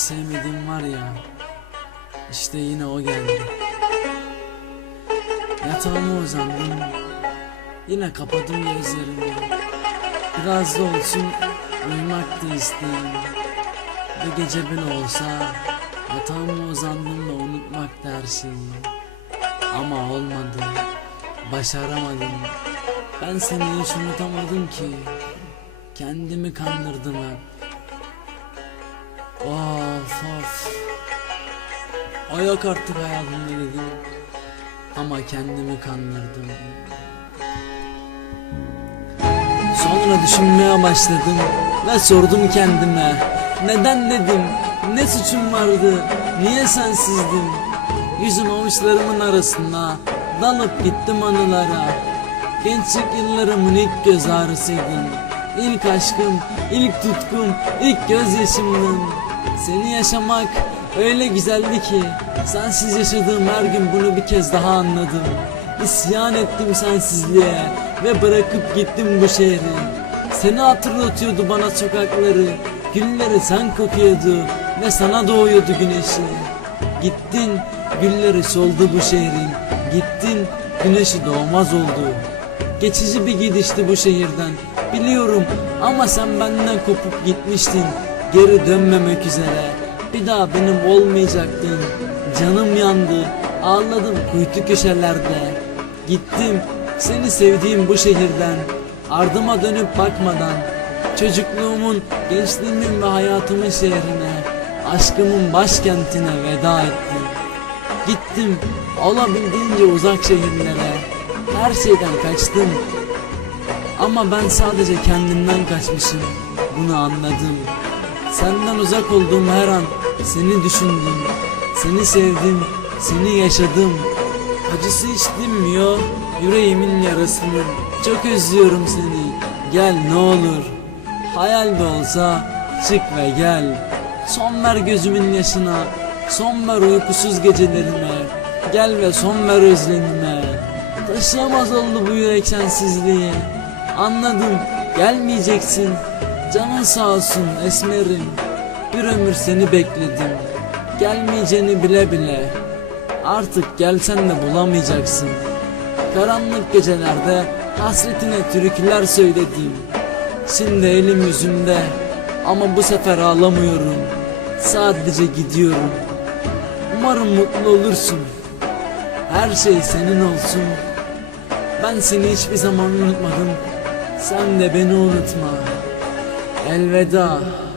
sevmediğim var ya. İşte yine o geldi. Yatağıma uzandım. Yine kapadım gözlerimi. Biraz da olsun uyumak da istedim. Ve gece bile olsa yatağıma uzandım da unutmak da her şeyi. Ama olmadı. Başaramadım. Ben seni hiç unutamadım ki. Kendimi kandırdım hep. Of of. O yok artık hayatımda dedim. Ama kendimi kandırdım. Sonra düşünmeye başladım ve sordum kendime. Neden dedim? Ne suçum vardı? Niye sensizdim? Yüzüm avuçlarımın arasında dalıp gittim anılara. Gençlik yıllarımın ilk göz ağrısıydın. İlk aşkım, ilk tutkum, ilk gözyaşımdın. Seni yaşamak öyle güzeldi ki sensiz yaşadığım her gün bunu bir kez daha anladım. İsyan ettim sensizliğe ve bırakıp gittim bu şehri. Seni hatırlatıyordu bana sokakları, gülleri sen kokuyordu ve sana doğuyordu güneşi. Gittin, gülleri soldu bu şehrin. Gittin, güneşi doğmaz oldu. Geçici bir gidişti bu şehirden. Biliyorum ama sen benden kopup gitmiştin. Geri dönmemek üzere. Bir daha benim olmayacaktın. Canım yandı. Ağladım kuytu köşelerde. Gittim seni sevdiğim bu şehirden. Ardıma dönüp bakmadan. Çocukluğumun, gençliğimin ve hayatımın şehrine. Aşkımın başkentine veda ettim. Gittim olabildiğince uzak şehirlere. Her şeyden kaçtım. Ama ben sadece kendimden kaçmışım. Bunu anladım. Senden uzak olduğum her an seni düşündüm. Seni sevdim, seni yaşadım. Acısı hiç dinmiyor yüreğimin yarasını. Çok özlüyorum seni. Gel ne olur. Hayal de olsa çık ve gel. Son ver gözümün yaşına. Son ver uykusuz gecelerime. Gel ve son ver özlemime. Taşıyamaz oldu bu yürek sensizliği. Anladım gelmeyeceksin. Canın sağ olsun esmerim. Bir ömür seni bekledim. Gelmeyeceğini bile bile. Artık gelsen de bulamayacaksın. Karanlık gecelerde hasretine türküler söyledim. Şimdi elim yüzümde ama bu sefer ağlamıyorum. Sadece gidiyorum. Umarım mutlu olursun. Her şey senin olsun. Ben seni hiçbir zaman unutmadım. Sen de beni unutma. Elveda.